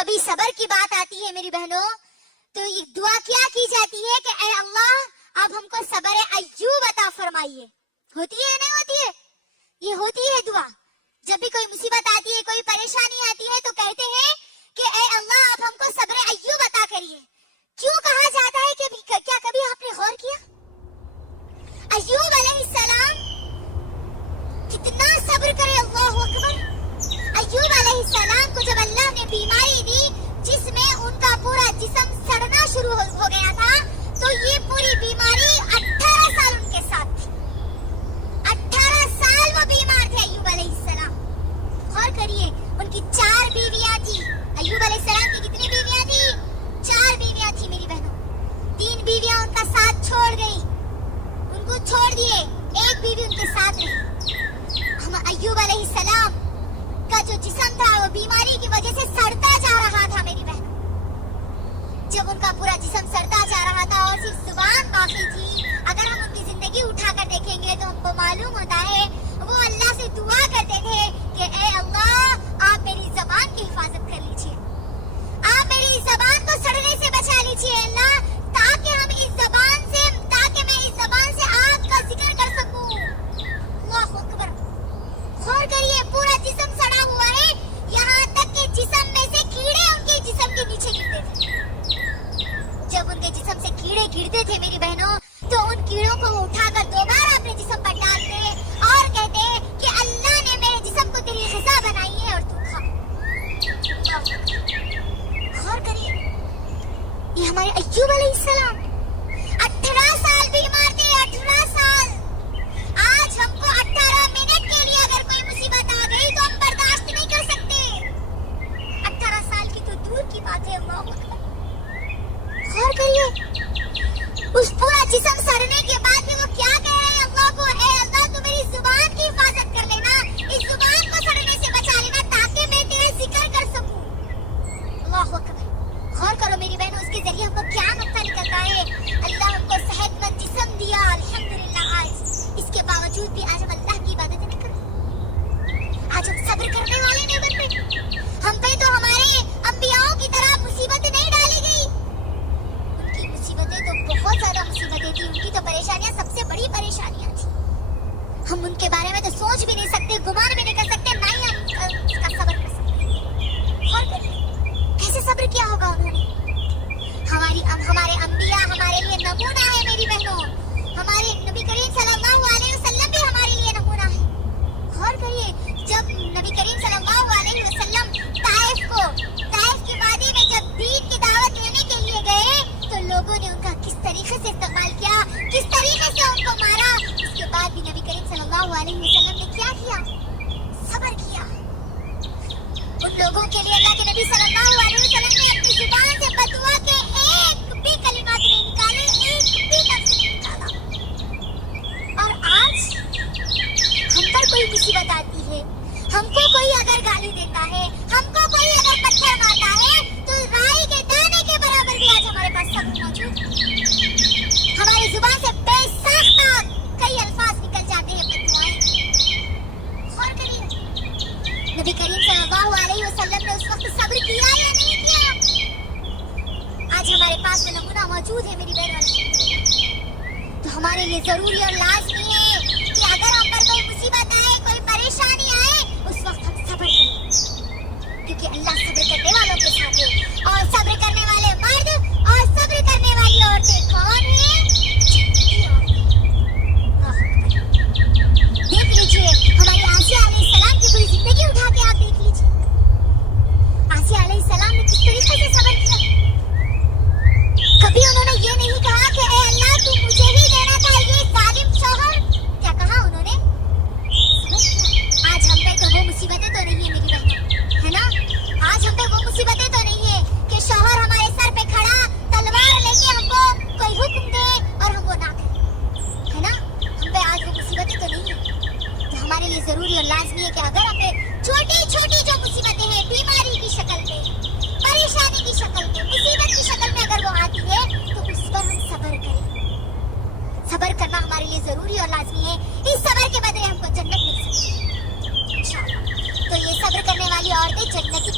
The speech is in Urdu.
کبھی صبر کی بات آتی ہے میری بہنوں تو یہ دعا کیا کی جاتی ہے کہ اے اللہ اب ہم کو صبر ایوب عطا فرمائیے. ہوتی ہے نہیں ہوتی ہے؟ یہ ہوتی ہے دعا. جب بھی کوئی مصیبت آتی ہے کوئی پریشانی آتی ہے تو کہتے ہیں کہ اے اللہ اب ہم کو صبر ایوب عطا کریے. کیوں کہا جاتا ہے کہ کیا کبھی آپ نے غور کیا ایوب علیہ السلام کتنا صبر کرے؟ اللہ اکبر. ایوب علیہ السلام کو جب اللہ نے بیماری دی جس میں ان کا پورا جسم سڑنا شروع ہو گیا تھا تو یہ پوری بیماری 18 سال ان کے ساتھ تھی. 18 سال وہ بیمار تھے ایوب علیہ السلام. غور کریے ان کی 4 بیویاں تھی. ایوب علیہ السلام کی کتنی بیویاں تھی؟ 4 بیویاں تھی میری بہنوں. 3 بیویاں ان کا ساتھ چھوڑ گئی, ان کو چھوڑ دیے, 1 بیوی ان کے ساتھ رہی. ہم ایوب علیہ السلام کا جو جسم تھا وہ بیماری کی وجہ سے سڑتا جا رہا تھا میری بہن. جب ان کا پورا جسم سڑتا جا رہا تھا اور صرف زبان باقی تھی, اگر ہم ان کی زندگی اٹھا کر دیکھیں گے تو ہم کو معلوم ہوتا ہے وہ اللہ سے دعا کرتے تھے کہ اے اللہ آپ میری زبان کی حفاظت کر لیجئے, آپ میری زبان کو سڑنے سے بچا لیجئے اللہ, تاکہ ہم اس زبان سے تاکہ میں اس زبان سے آپ کا ذکر کر سکوں. اللہ اکبر. غور کریے پورا جسم سڑا ہوا ہے, یہاں تک کہ جسم میں سے کیڑے ان کے جسم کے نیچے گرتے تھے. جب ان کے جسم سے کیڑے گرتے تھے میری بہنوں تو ان کیڑوں کو اٹھا کر دوبارہ اپنے جسم پر ڈالتے اور کہتے کہ اللہ نے میرے جسم کو تیری غذا بنائی ہے اور تو کھا. غور کریے یہ ہمارے ایوب علیہ السلام 18 سال بیمار تھے. 18 سال. آج ہم کو 18 منٹ کے لیے اگر کوئی مصیبت آ گئی تو ہم برداشت نہیں کر سکتے. 18 سال کی تو دور کی بات ہے. اللہ اکبر. غور کریے اس پورا جسم سڑنے کے بعد بھی وہ کیا کہہ رہے ہیں اللہ کو, اے اللہ تو میری زبان کی حفاظت کر لینا, اس زبان کو سڑنے سے بچا لینا تاکہ میں تیرا ذکر کر سکوں. اللہ اکبر. غور کرو میری بہنوں اس کے ذریعے ہم کو کیا نقطہ نکلتا ہے. اللہ ہم کو صحت مند جسم دیا الحمدللہ. آج اس کے باوجود بھی آج ہم اللہ کی عبادت نہیں کرتے. آج ہم صبر کرنے والے نہیں بن پہ. ہم پہ تو ہمارے انبیاؤں کی طرح مصیبتیں نہیں ڈالی گئی. ان کی مصیبتیں تو بہت زیادہ مصیبتیں تھیں, ان کی تو پریشانیاں سب سے بڑی پریشانیاں تھیں. ہم ان کے بارے میں تو سوچ بھی نہیں سکتے, گمان بھی نہیں کر سکتے, نہ ہی ہم اس کا صبر کر سکتے. غور کریے کیسے صبر کیا ہوگا انہوں نے. ہمارے انبیاء ہمارے لیے نمونہ ہے میری بہنوں. ہمارے نبی کریم صلی اللہ علیہ وسلم بھی ہمارے لیے نمونہ ہے. غور کریے جب نبی کریم صلی اللہ علیہ وسلم طائف کی وادی میں جب دین کی دعوت دینے کے لیے گئے تو لوگوں نے ان کا کس طریقے سے استقبال کیا, کس طریقے سے ان کو مارا. اس کے بعد بھی نبی کریم صلی اللہ علیہ وسلم نے کیا کیا؟ صبر کیا. ان لوگوں کے لیے اللہ کے نبی صلی اللہ علیہ وسلم نے اپنی زبان سے بددعا کے ایک بھی کلمات نہیں نکالے, ایک بھی لفظ نہیں نکالا. اور آج ہم پر کوئی مصیبت آتی ہے, ہم کو کوئی اگر گالی دیتا ہے, ہم کو کوئی اگر پتھر مارتا ہے تو رائی کے دانے کے برابر بھی آج ہمارے پاس صبر موجود ہے. ہماری زبان سے بے ساختہ کئی الفاظ نکل جاتے ہیں بددعائیں. غور کریے نبی کریم صلی اللہ علیہ وسلم نے اس وقت صبر کیا یا نہیں کیا؟ آج ہمارے پاس میں نمونہ موجود ہے میری بہن. تو ہمارے لیے ضروری اور لازمی ہے کہ اگر ہم پر کوئی مصیبت آئے, کوئی پریشانی آئے, اس وقت ہم صبر کریں, کیونکہ اللہ صبر کرنے والوں کے ساتھ ہے. اور صبر کرنے والے مرد اور صبر کرنے والی عورتیں کون ہیں؟ دیکھ لیجیے ہماری آسیہ علیہ السلام کی پوری زندگی اٹھا کے آپ دیکھ لیجیے. آسیہ علیہ السلام نے کس طریقے سے صبر کیا. کبھی انہوں نے یہ نہیں کہا کہ اے اللہ تو مجھے ہی دینا تھا یہ ظالم شوہر. کیا کہا انہوں نے؟ آج ہم پہ تو وہ مصیبتیں تو نہیں ہے میری بہنوں, ہے نا. آج ہم پہ وہ مصیبتیں تو نہیں ہے کہ شوہر ہمارے سر پہ کھڑا تلوار لے کے ہم کو کوئی حکم دے اور ہم وہ نہ کریں, ہے نا. ہم پہ آج وہ مصیبتیں تو نہیں ہے. تو ہمارے لیے ضروری اور لازمی ہے کہ اگر ہم پہ چھوٹی چھوٹی جو مصیبتیں ہیں, بیماری کی شکل میں, پریشانی کی شکل میں, مصیبت کی شکل میں اگر وہ آتی ہے تو اس پر ہم صبر کریں. صبر کرنا ہمارے لیے ضروری اور لازمی ہے. اس صبر کے بدلے ہم کو جنت مل سکتی ہے انشاءاللہ. تو یہ صبر کرنے والی عورتیں جنتی